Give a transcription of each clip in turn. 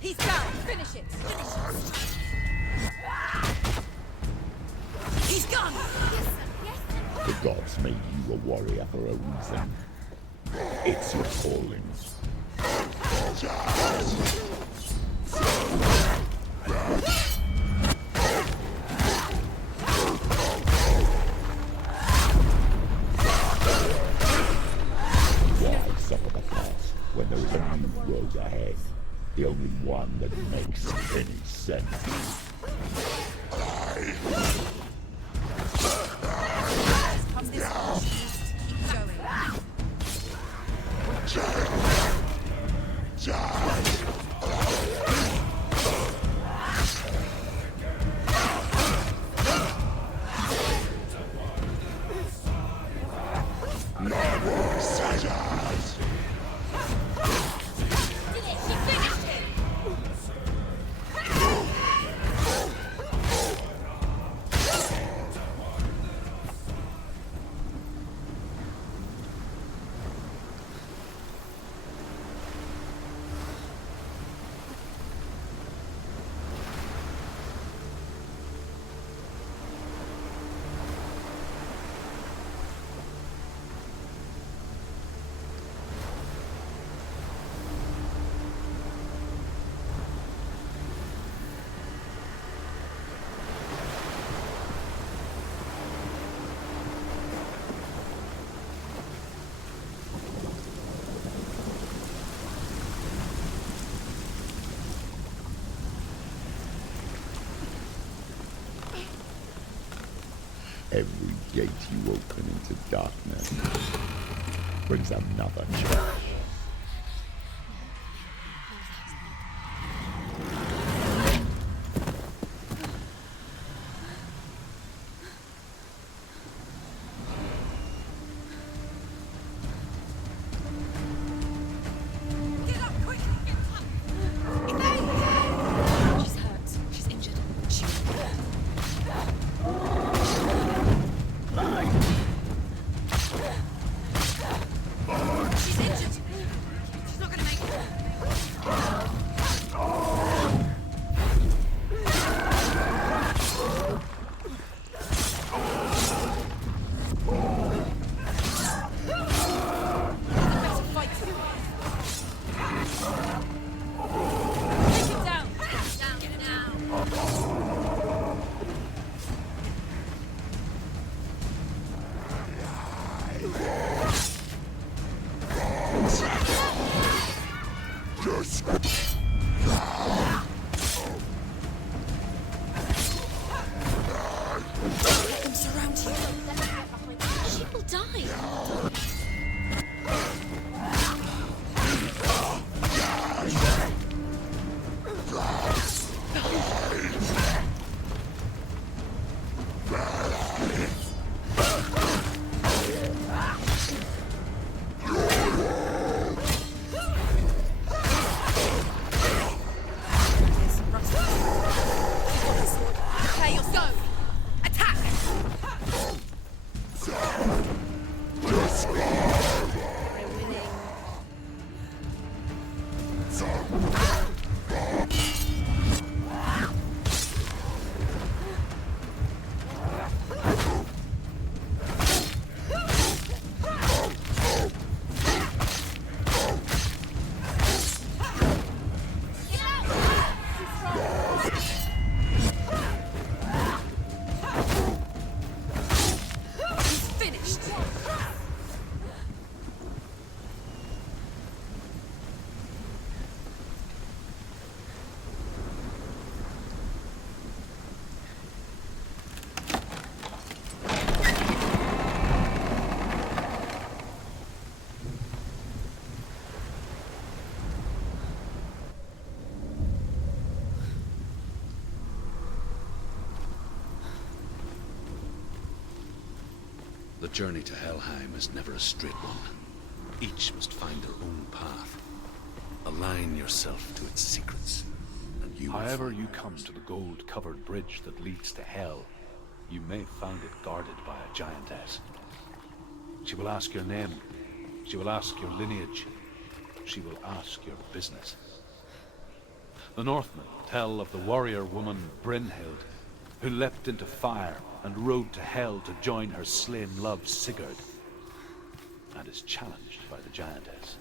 He's down! Finish it! Finish it! He's gone! The gods made you a warrior for a reason. It's your calling. Why suffer the past when there is a new road ahead? The only one that makes any sense. Come this way. Keep going. Every gate you open into darkness brings another challenge. Get up quick! She's hurt. She's injured. She's injured. She's not gonna make it. Better fight. Take him down. Down now. Let them surround you. She will die. Prepare your stone. Attack! We're winning. He's finished. The journey to Helheim is never a straight one. Each must find their own path. Align yourself to its secrets, and you will However find you yours. come to the gold-covered bridge that leads to Hell, you may find it guarded by a giantess. She will ask your name. She will ask your lineage. She will ask your business. The Northmen tell of the warrior woman Brynhild, who leapt into fire and rode to hell to join her slain love Sigurd, and is challenged by the giantess.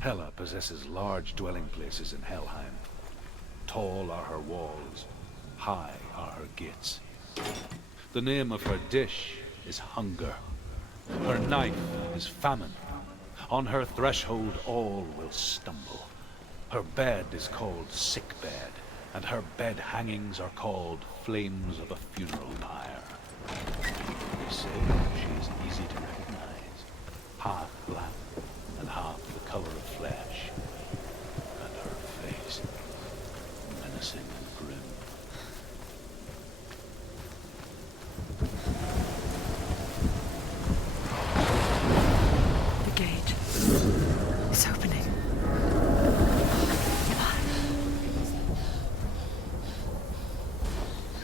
Hela possesses large dwelling places in Helheim. Tall are her walls, high are her gates. The name of her dish is hunger. Her knife is famine. On her threshold all will stumble. Her bed is called sick bed, and her bed hangings are called flames of a funeral pyre. They say she is easy to recognize, half black and half the color of flesh, and her face menacing and grim. The gate. It's opening.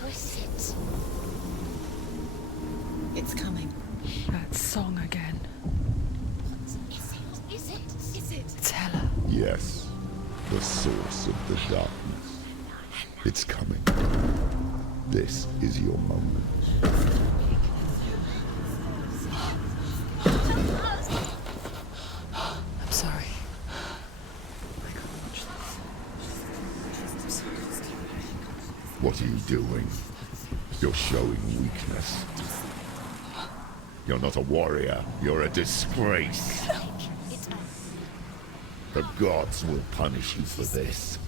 Who is it? It's coming. That song again. Is it? Is it? Is it? It's Hela. Yes, the source of the darkness. It's coming. This is your moment. I'm sorry. I can't watch this. What are you doing? You're showing weakness. You're not a warrior. You're a disgrace. The gods will punish you for this.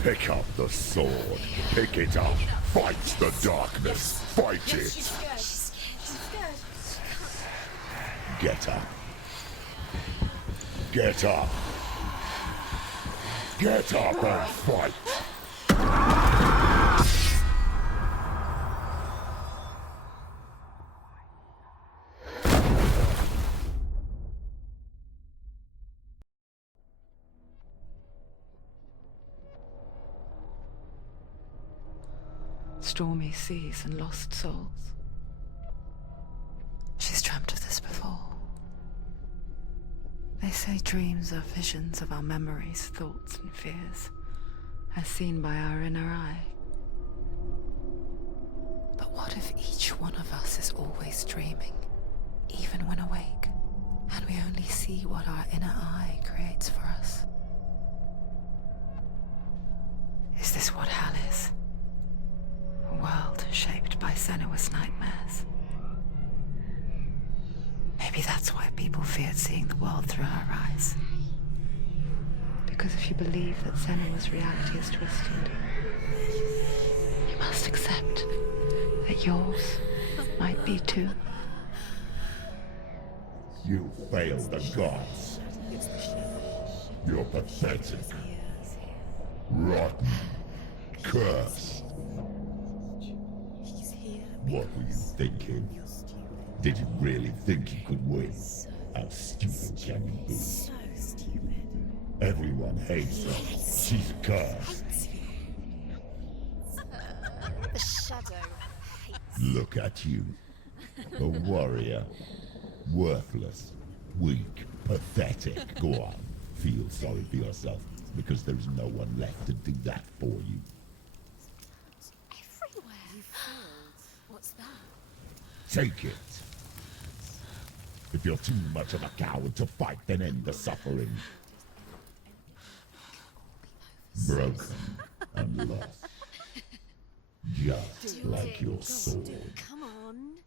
Pick up the sword. Pick it up. Fight the darkness. Fight it. She's scared. Get up. Get up. Get up and fight. Stormy seas and lost souls. She's dreamt of this before. They say dreams are visions of our memories, thoughts and fears, as seen by our inner eye. But what if each one of us is always dreaming, even when awake, and we only see what our inner eye creates for us? Is this what hell is? A world shaped by Senua's nightmares. Maybe that's why people feared seeing the world through her eyes. Because if you believe that Senua's reality is twisted, you must accept that yours might be too. You failed the gods. You're pathetic. Rotten. Cursed. What were you thinking? Did you really think you could win? How stupid can you be? So stupid. Everyone hates her. She's cursed. The shadow hates. Look at you. A warrior. Worthless. Weak. Pathetic. Go on. Feel sorry for yourself, because there is no one left to do that for you. Everywhere. You failed. What's that? Take it. If you're too much of a coward to fight, then end the suffering. Broken and lost. Just like your sword. Come on.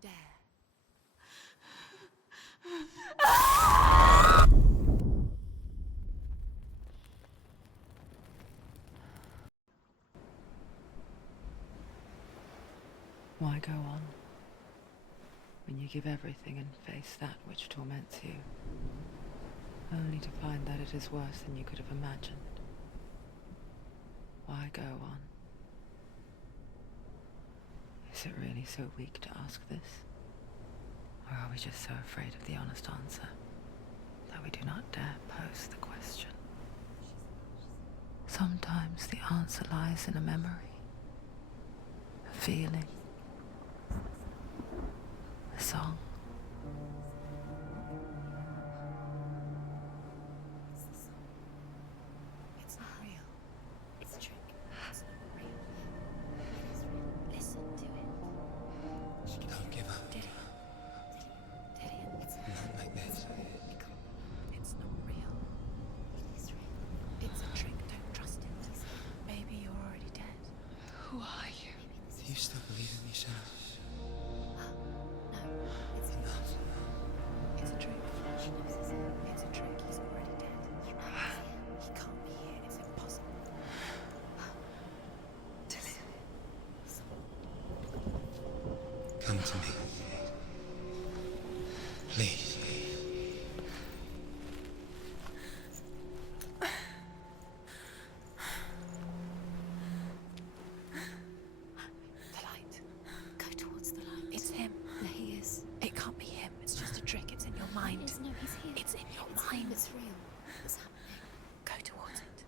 There. Why go on when you give everything and face that which torments you, only to find that it is worse than you could have imagined? Why go on? Is it really so weak to ask this? Or are we just so afraid of the honest answer that we do not dare pose the question? Sometimes the answer lies in a memory, a feeling, a song. It's not real. It's a trick. It's not real. It is real. Listen to it. Don't give up. Did it? It's her. She knows it's a trick. He's already dead. You know he's here. He can't be here. It's impossible. Tilly. Come to me. Please. The light. Go towards the light. It's him. There he is. It can't be him. It's just a trick. It's in your mind. Yes, no, he's here. It's in your It's mind. him. It's real. It's happening. Go towards it.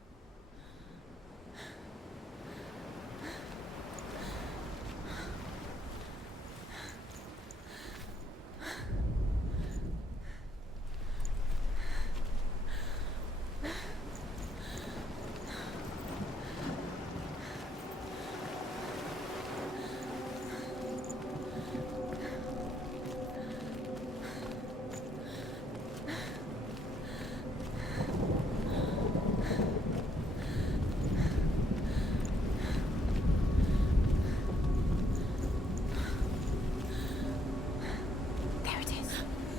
There it is.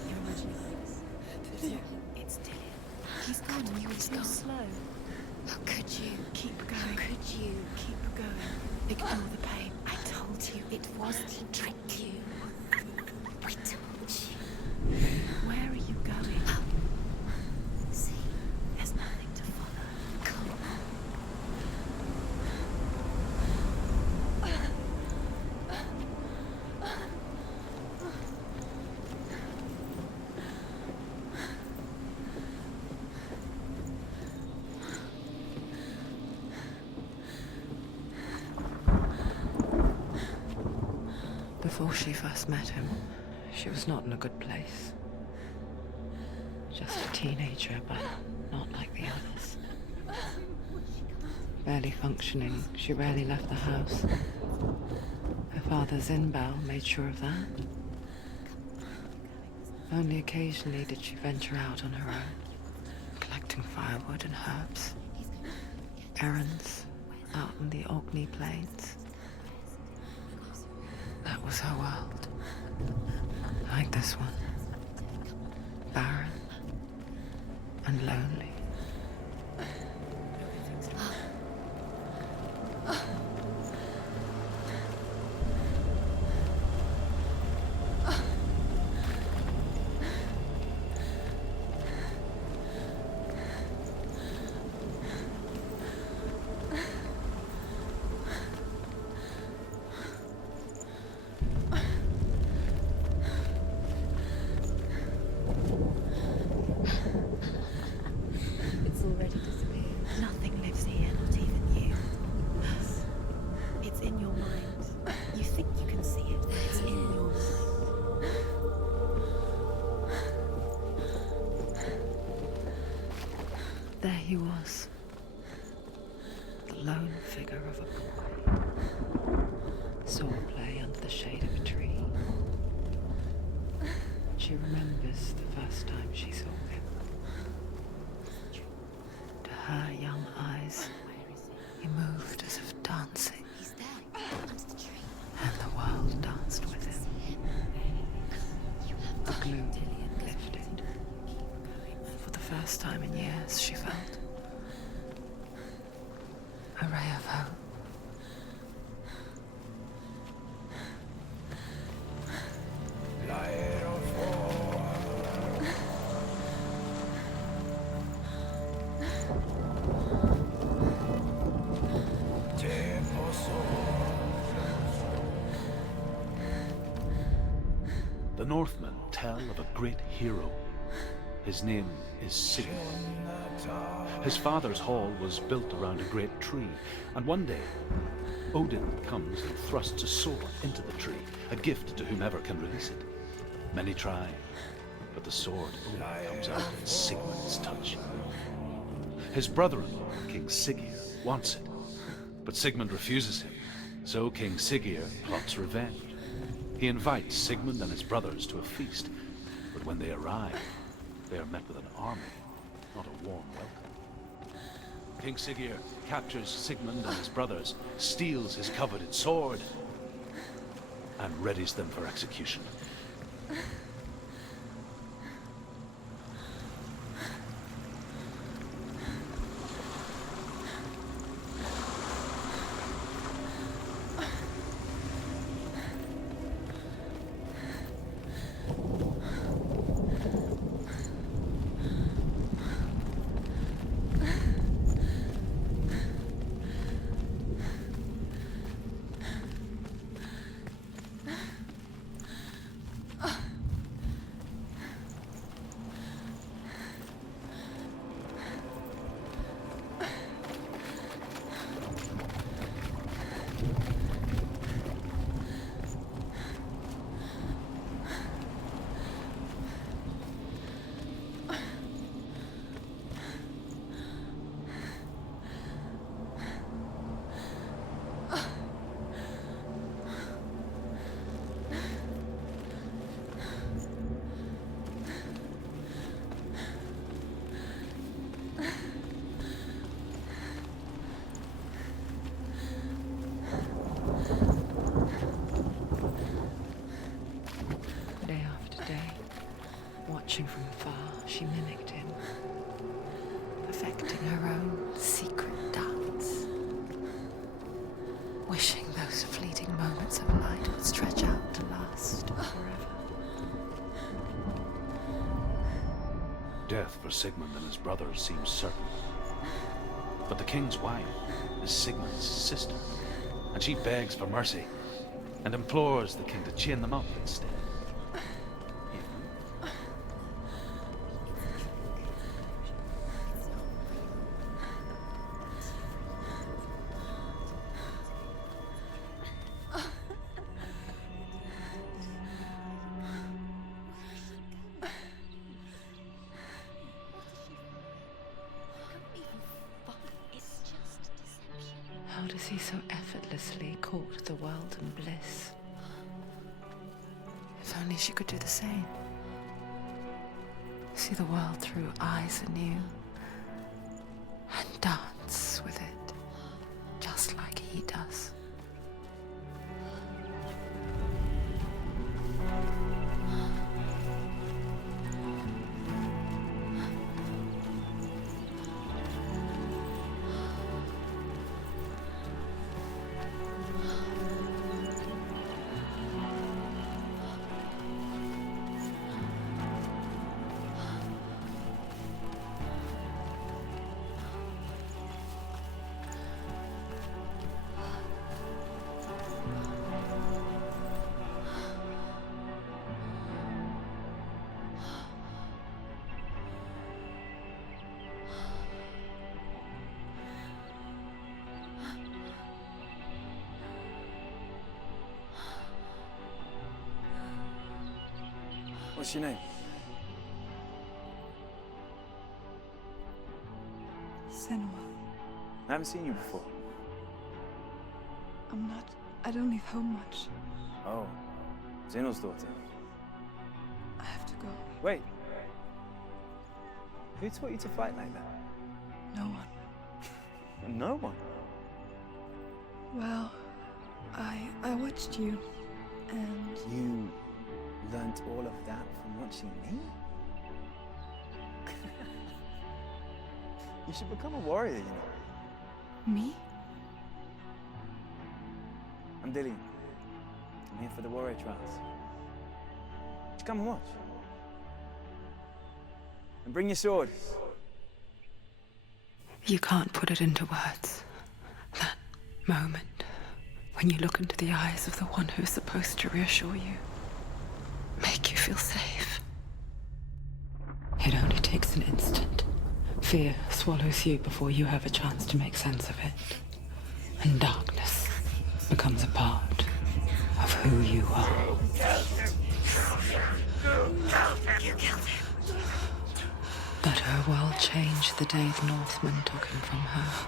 You're imagining this. It's Dillian. He's gone. He's gone. Slow. How could you? Keep going. How could you? Keep going. Ignore the pain. I told you it was to trick you. I told you. Where are you going? See? There's nothing to follow. Come on. Before she first met him, she was not in a good place. Just a teenager, but not like the others. Barely functioning, she rarely left the house. Her father's in-bell made sure of that. Only occasionally did she venture out on her own, collecting firewood and herbs. Errands out in the Orkney Plains. That was her world. Like this one. Barren and lonely. It's already disappeared. Nothing lives here, not even you. It's in your mind. You think you can see it, but it's in your mind. There he was. The lone figure of a boy. Saw play under the shade of a tree. She remembers the first time she saw him. To her young eyes, he moved as if dancing, He's there. Under the tree. and the world danced with him. The gloom lifted, and for the first time in years, she felt a ray of hope. The Northmen tell of a great hero. His name is Sigurd. His father's hall was built around a great tree, and one day, Odin comes and thrusts a sword into the tree, a gift to whomever can release it. Many try, but the sword only comes out in Sigmund's touch. His brother-in-law, King Siggeir, wants it, but Sigmund refuses him, so King Siggeir plots revenge. He invites Sigmund and his brothers to a feast, but when they arrive, they are met with an army, not a warm welcome. King Siggeir captures Sigmund and his brothers, steals his coveted sword, and readies them for execution. She mimicked him, perfecting her own secret dance, wishing those fleeting moments of light would stretch out to last forever. Death for Sigmund and his brothers seems certain. But the king's wife is Sigmund's sister, and she begs for mercy and implores the king to chain them up instead. How does he so effortlessly court the world and bliss? If only she could do the same. See the world through eyes anew and dance with it, just like he does. What's your name? Senua. I haven't seen you before. I don't leave home much. Oh, Zeno's daughter. I have to go. Wait. Who taught you to fight like that? No one. No one. Well, I watched you, and You learnt all of that from watching me? You should become a warrior, you know. me? I'm Dillian. I'm here for the warrior trials. Just come and watch. And bring your sword. You can't put it into words. That moment when you look into the eyes of the one who is supposed to reassure you, make you feel safe. It only takes an instant. Fear swallows you before you have a chance to make sense of it. And darkness becomes a part of who you are. You killed him. But her world changed the day the Northmen took him from her.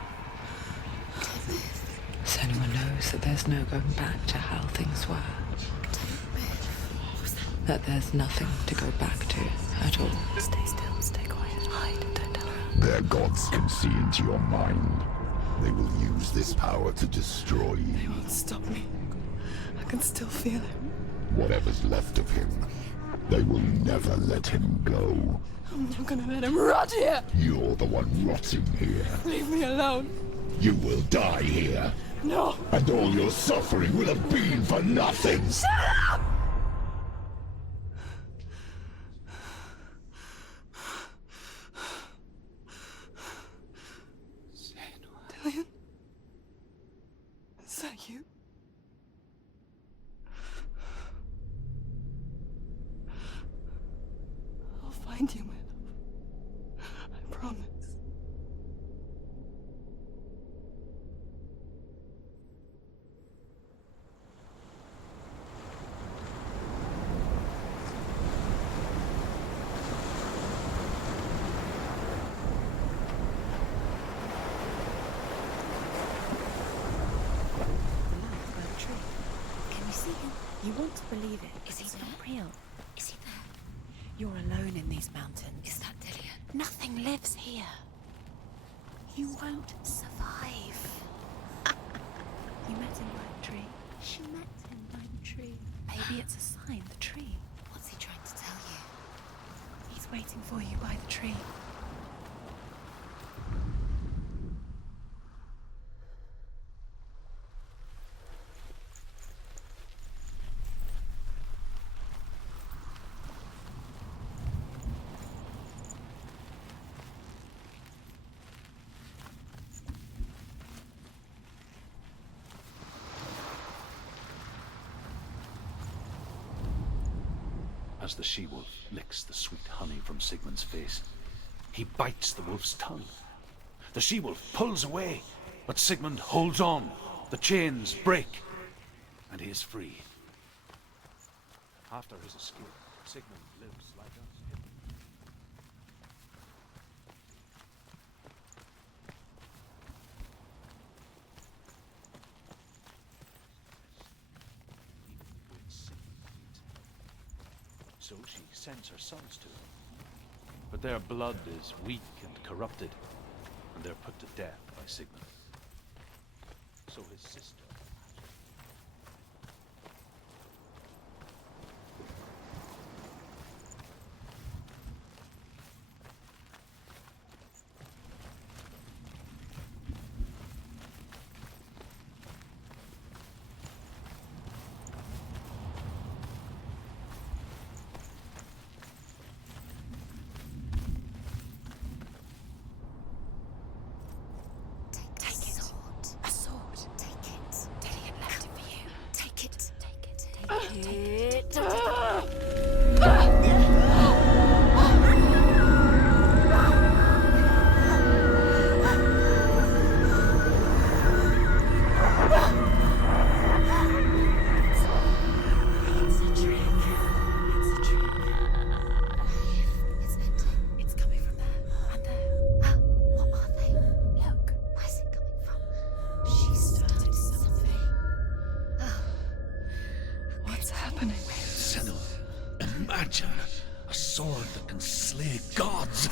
Senua knows that there's no going back to how things were. That there's nothing to go back to at all. Stay still, stay quiet, hide, don't tell her. Their gods can see into your mind. They will use this power to destroy They you. won't stop me. I can still feel him. Whatever's left of him, they will never let him go. I'm not gonna let him rot here. You're the one rotting here. Leave me alone. You will die here. No. And all your suffering will have been for nothing. Shut up! Dillian? Is that you? I'll find you, my love. I promise. Can you see him? You want to believe it. Is he not real? Is he there? You're alone in these mountains. Is that Dillian? Nothing lives here. You won't survive. You met him by the tree. She met him by the tree. Maybe it's a sign, the tree. What's he trying to tell you? He's waiting for you by the tree. As the she-wolf licks the sweet honey from Sigmund's face, he bites the wolf's tongue. The she-wolf pulls away, but Sigmund holds on. The chains break, and he is free. After his escape, Sigmund lives like us. So she sends her sons to him. But their blood is weak and corrupted, and they're put to death by Sigmund. So his sister... Imagine a sword that can slay gods.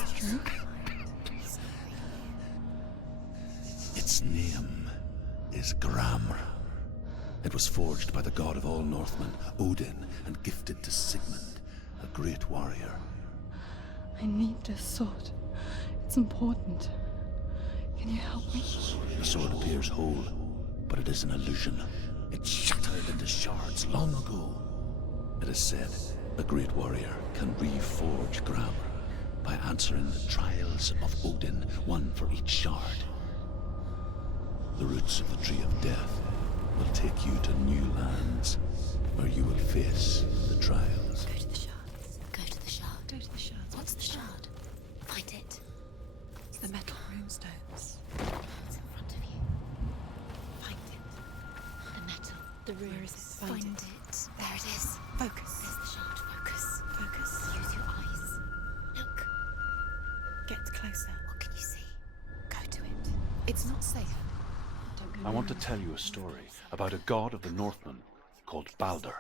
Its name is Gramr. It was forged by the god of all Northmen, Odin, and gifted to Sigmund, a great warrior. I need this sword. It's important. Can you help me? The sword appears whole, but it is an illusion. It shattered into shards long ago. It is said a great warrior can reforge Gramr by answering the trials of Odin, one for each shard. The roots of the Tree of Death will take you to new lands where you will face the trials. Go to the shards. Go to the shard. Go to the shards. What's the shard? Find it. It's the metal runestones. It's in front of you. Find it. The metal. The rune. Where is it? Find it. There it is. Focus. There's the shard. Focus. Focus. Use your eyes. Look. Get closer. What can you see? Go to it. It's not safe. I want to tell you a story about a god of the Northmen called Baldur.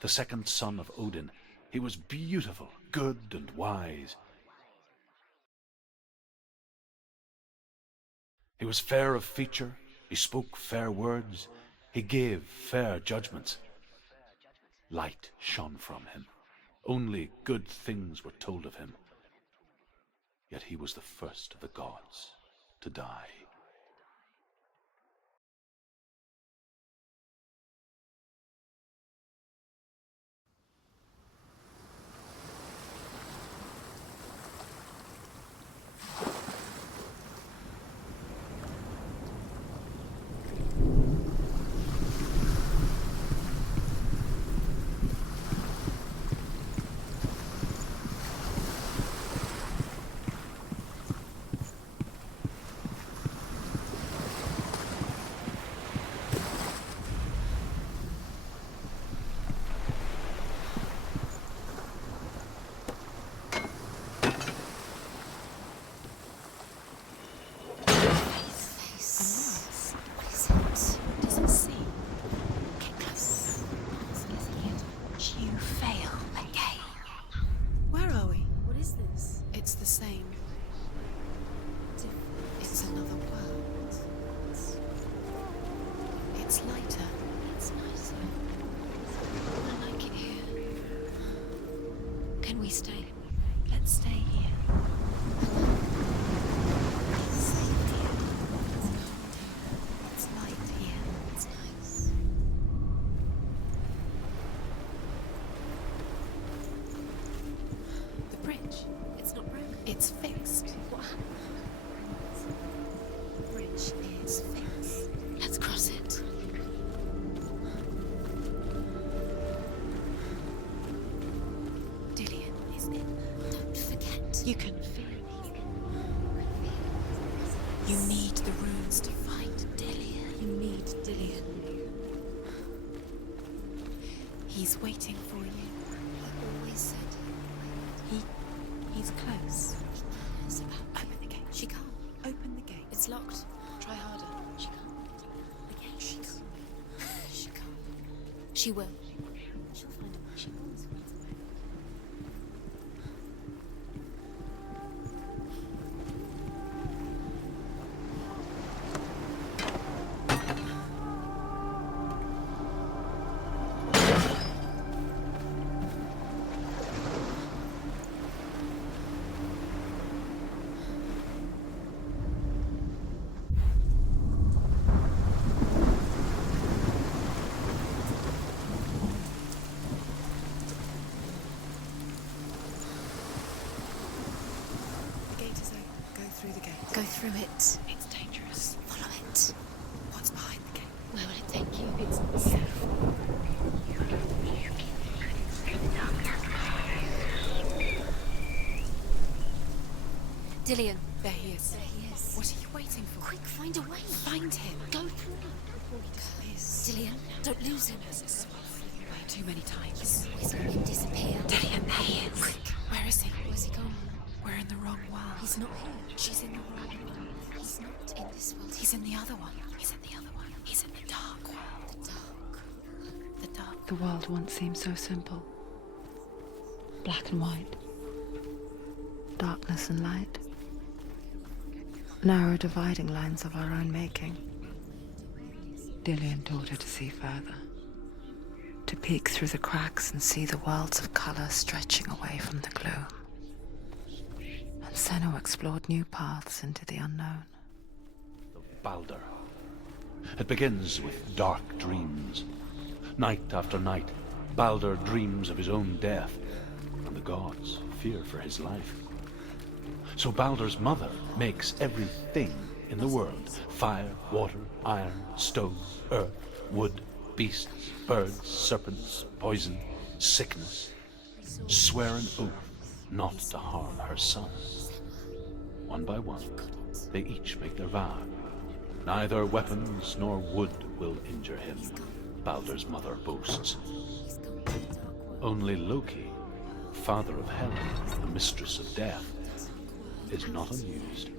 The second son of Odin. He was beautiful, good, and wise. He was fair of feature, he spoke fair words, he gave fair judgments. Light shone from him. Only good things were told of him. Yet he was the first of the gods to die. It's fixed. What happened? The bridge is fixed. Let's cross it. Dillian, isn't it? Don't forget. You can feel it. You need the runes to find Dillian. You need Dillian. He's waiting for you. He always said he's close. It's about open the gate. She can't. Open the gate. It's locked. Try harder. She can't. The gate. She can't. She can't. She will. She'll find a way. She always finds a way. Go through it. It's dangerous. Follow it. What's behind the gate? Where will it take you? It's safe. Dillian. There he is. There he is. What are you waiting for? Quick, find a way. Find him. Go through it before he dies. Dillian, don't lose him. Way too many times. He's always let him disappear. Dillian, there he is. Quick. Where is he? Where's he gone? We're in the wrong world. He's not here. She's in the wrong world. He's not in this world. He's in the other one. He's in the other one. He's in the dark world. The dark. The world once seemed so simple. Black and white. Darkness and light. Narrow dividing lines of our own making. Dillian taught her to see further. To peek through the cracks and see the worlds of colour stretching away from the gloom. And Senua explored new paths into the unknown. Balder. It begins with dark dreams. Night after night, Balder dreams of his own death, and the gods fear for his life. So Balder's mother makes everything in the world: fire, water, iron, stone, earth, wood, beasts, birds, serpents, poison, sickness, swear an oath not to harm her son. One by one, they each make their vow. Neither weapons nor wood will injure him, Balder's mother boasts. Only Loki, father of Hel, the mistress of death, is not amused.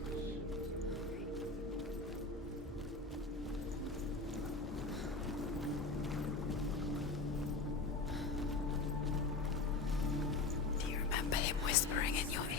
Do you remember him whispering in your ear?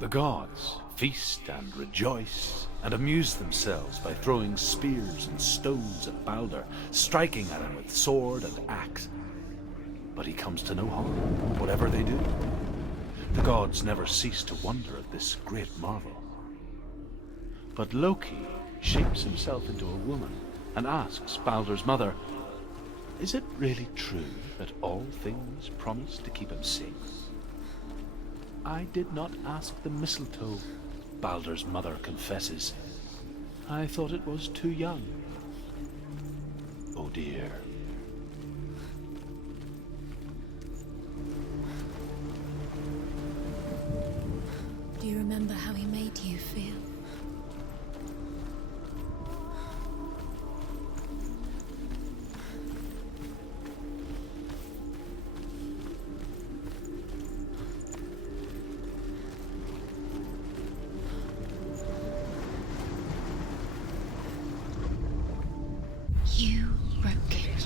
The gods feast and rejoice and amuse themselves by throwing spears and stones at Balder, striking at him with sword and axe. But he comes to no harm, whatever they do. The gods never cease to wonder at this great marvel. But Loki shapes himself into a woman and asks Balder's mother, "Is it really true that all things promise to keep him safe?" "I did not ask the mistletoe," Balder's mother confesses. "I thought it was too young." Oh dear. Do you remember how he made you feel? You broke it.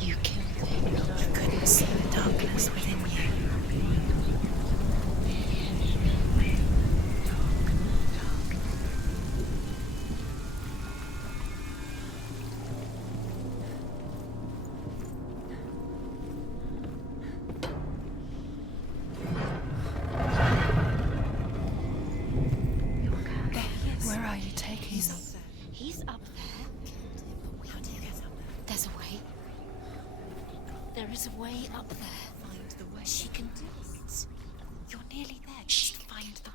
There is a way up there. Find the way. She can do it. You're nearly there. Just find the way.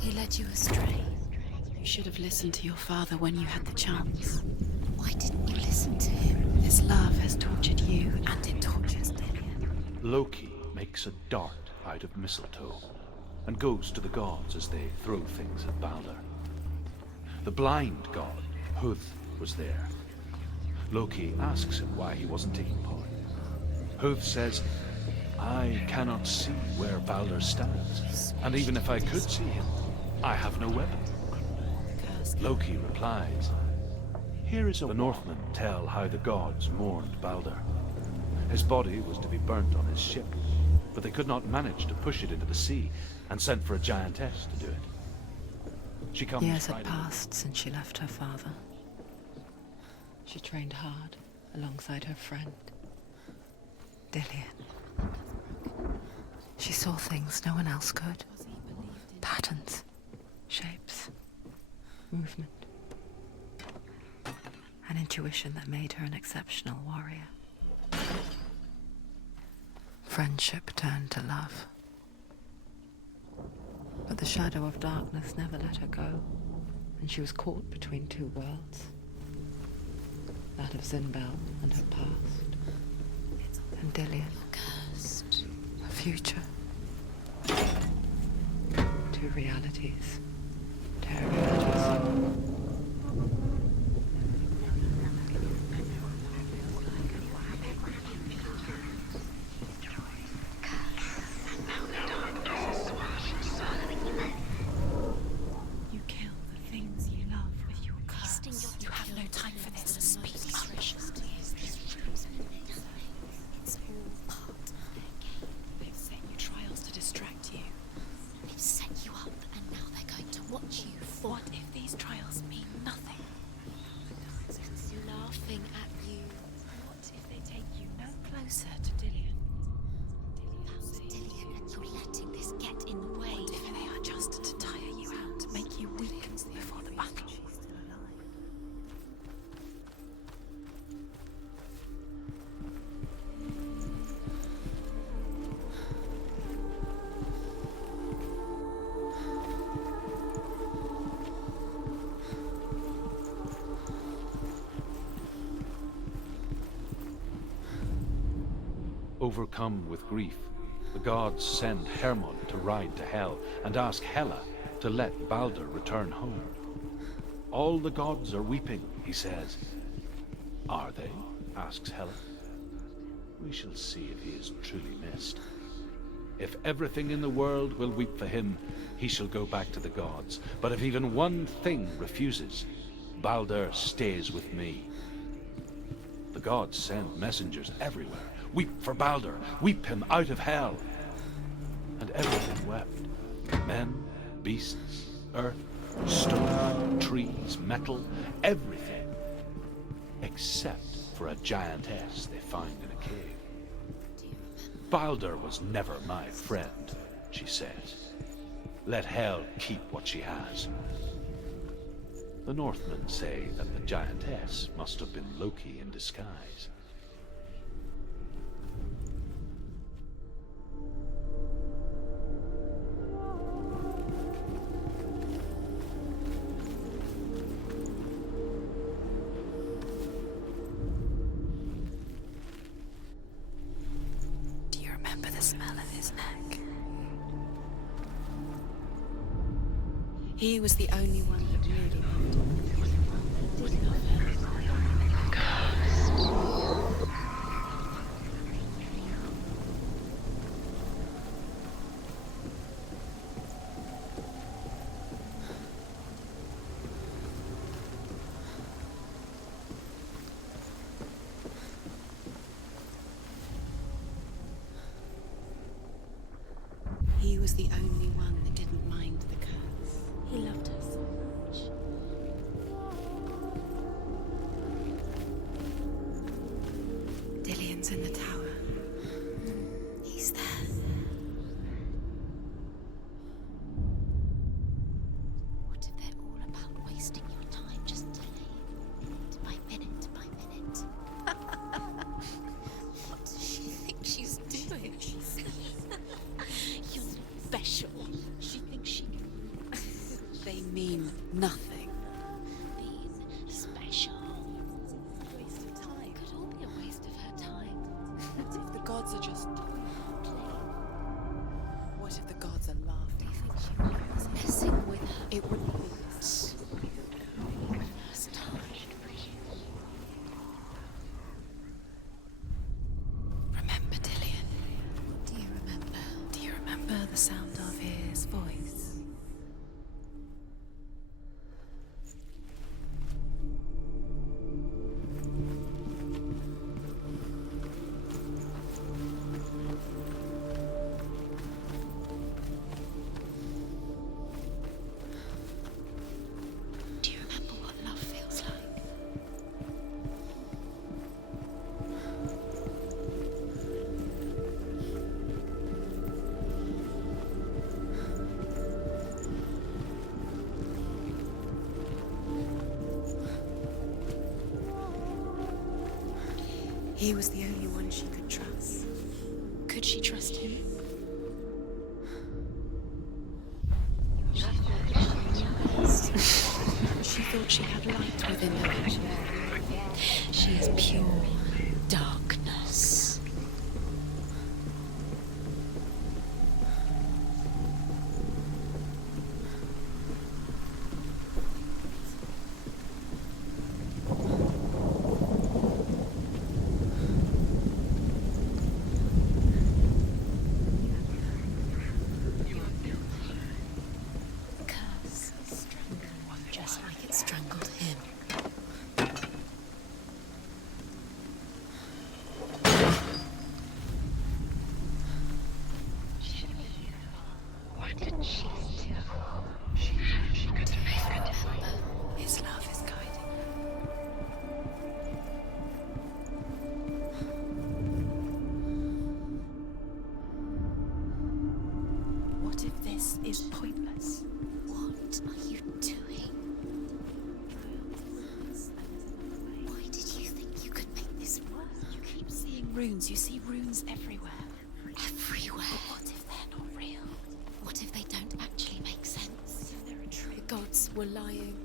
He led you astray. You should have listened to your father when you had the chance. Why didn't you listen to him? His love has tortured you, and it tortures Dillian. Loki makes a dart out of mistletoe and goes to the gods as they throw things at Balder. The blind god, Huth, was there. Loki asks him why he wasn't taking part. Huth says, I cannot see where Balder stands, and even if I could see him, I have no weapon. Loki replies, here is a... The Northmen tell how the gods mourned Balder. His body was to be burnt on his ship, but they could not manage to push it into the sea and sent for a giantess to do it. She comes Years had riding- passed since she left her father. She trained hard alongside her friend, Dillian. She saw things no one else could. Patterns, shapes, movement. An intuition that made her an exceptional warrior. Friendship turned to love. But the shadow of darkness never let her go, and she was caught between two worlds. That of Zinbel and her past, and Dillian, her future. Two realities, tearing her to her soul. You kill the things you love with your curse. You have no time for this. Speak up. It's all part of their game. They've set you trials to distract you. They've set you up, and now they're going to watch you fall. What if these trials mean nothing? Laughing at you. What if they take you no closer to Dillian? Dillian, and you're letting this get in the way. What if they are just to tire you out, to make you weak before the battle? Overcome with grief, the gods send Hermod to ride to Hell and ask Hela to let Balder return home. All the gods are weeping, he says. Are they? Asks Hela. We shall see if he is truly missed. If everything in the world will weep for him, he shall go back to the gods. But if even one thing refuses, Balder stays with me. The gods send messengers everywhere. Weep for Balder, weep him out of Hell. And everything wept. Men, beasts, earth, stone, trees, metal, everything. Except for a giantess they find in a cave. Balder was never my friend, she says. Let Hell keep what she has. The Northmen say that the giantess must have been Loki in disguise. Do you remember the smell of his neck? He was the only one that really He was the only one that didn't mind the curse. He loved her so much. Nothing. Being special. Waste of time. Could all be a waste of her time. What if the gods are just playing? What if the gods are laughing? Do you think she was messing with her? It wouldn't be this. First time. Remember Dillian? What do you remember? Do you remember the sound of his voice? Do you remember what love feels like? He was the only one she could trust. Could she trust him? She thought she had light within her. She is pure darkness. Curse just like it strangled him. What did she do? His love is guiding her. What if this is pointless? What are you doing? Why did you think you could make this work? You keep seeing runes. You see runes everywhere. Everywhere. But what if they're not real? What if they don't actually make sense? If they're a trick? The gods were lying.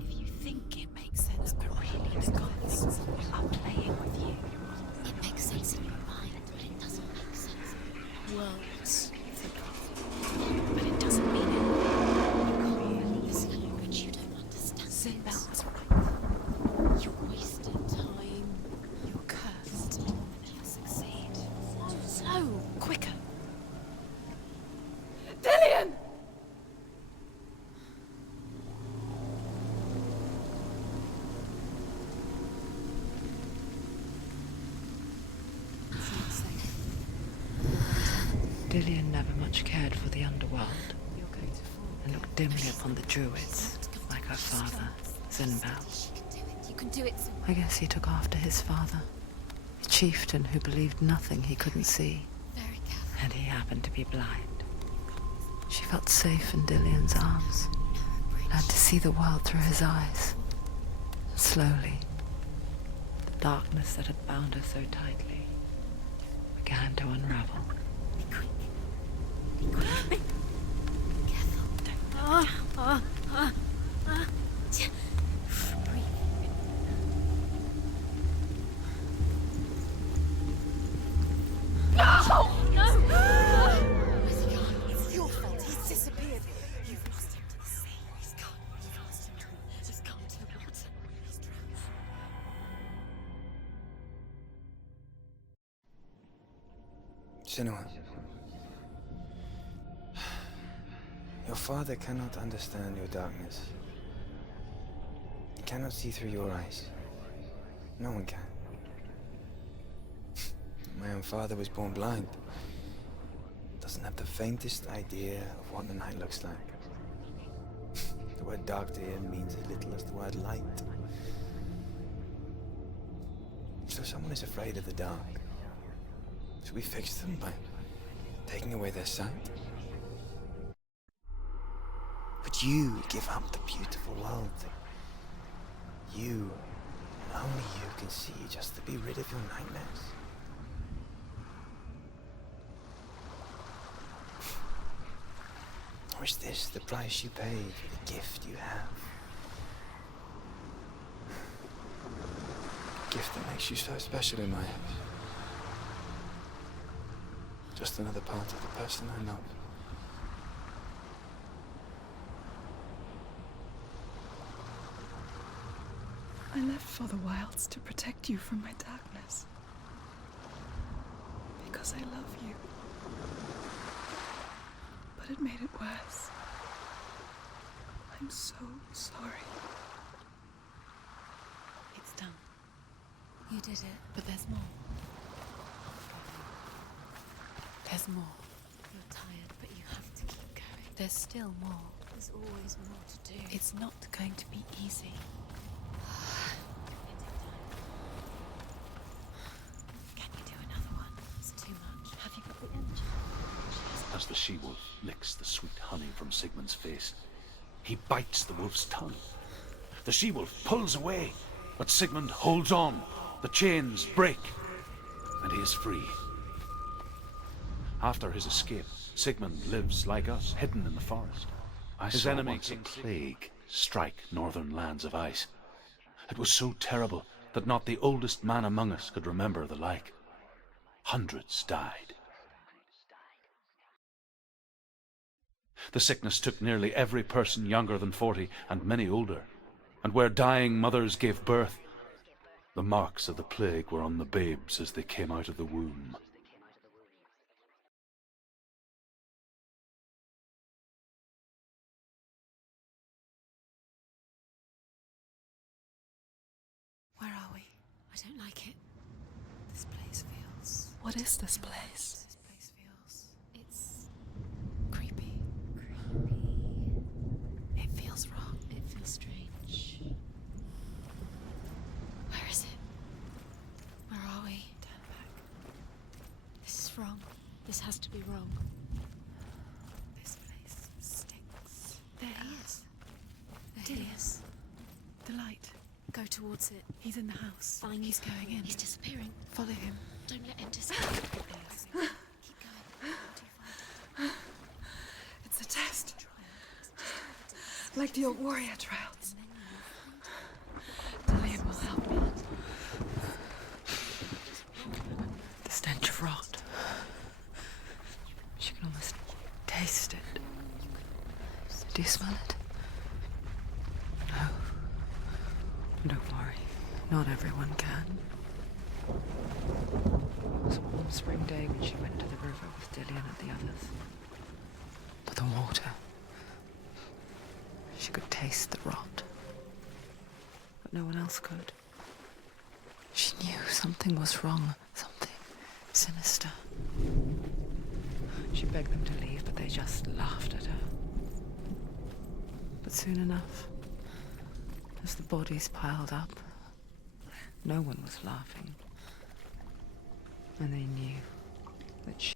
If you think it makes sense, but really the gods are playing with you. It makes sense in your mind, but it doesn't make sense. Words think of, but it doesn't mean it. You can't believe this language you don't understand. Sinbad was right. You wasted time. You're cursed. You'll succeed. Slow, quicker. Dillian! Dillian never much cared for the underworld and looked dimly upon the druids, like her father, Sinbad. You can do it. I guess he took after his father, a chieftain who believed nothing he couldn't see, Very careful. and he happened to be blind. She felt safe in Dillian's arms, learned to see the world through his eyes. Slowly, the darkness that had bound her so tightly began to unravel. Be quick. Be quick. Careful. Breathe. Where's he gone? It's your fault. He's disappeared. You've lost him to the sea. He's gone. You've lost him. He's gone to the water. He's drowned. Senua, your father cannot understand your darkness. He cannot see through your eyes. No one can. My own father was born blind. Doesn't have the faintest idea of what the night looks like. The word dark to him means as little as the word light. So someone is afraid of the dark. Should we fix them by taking away their sight? Would you give up the beautiful world that you, and only you, can see just to be rid of your nightmares? Or is this the price you pay for the gift you have? A gift that makes you so special in my eyes. Just another part of the person I love. I left for the wilds to protect you from my darkness. Because I love you. But it made it worse. I'm so sorry. It's done. You did it, but there's more. There's more. You're tired, but you have to keep going. There's still more. There's always more to do. It's not going to be easy. Can you do another one? It's too much. Have you got the energy? As the she-wolf licks the sweet honey from Sigmund's face, he bites the wolf's tongue. The she-wolf pulls away, but Sigmund holds on. The chains break, and he is free. After his escape, Sigmund lives like us, hidden in the forest. His enemy, a plague, strike northern lands of ice. It was so terrible that not the oldest man among us could remember the like. Hundreds died. The sickness took nearly every person younger than 40 and many older. And where dying mothers gave birth, the marks of the plague were on the babes as they came out of the womb. Where are we? I don't like it. This place feels... What is this place? This place feels... It's... creepy. It feels wrong. It feels strange. Where is it? Where are we? Turn back. This is wrong. This has to be wrong. This place stinks. There he is. There he is. The light. Go towards it. He's in the house. Find He's going in. He's disappearing. Follow him. Don't let him disappear. Keep going. Until you find it. It's a test. Like the old warrior trials. Dillian will help me. The stench of rot. She can almost taste it. Do you smell it? No. Don't worry. Not everyone can. It was a warm spring day when she went to the river with Dillian and the others. But the water... She could taste the rot. But no one else could. She knew something was wrong. Something sinister. She begged them to leave, but they just laughed at her. But soon enough, as the bodies piled up, no one was laughing. And they knew that she...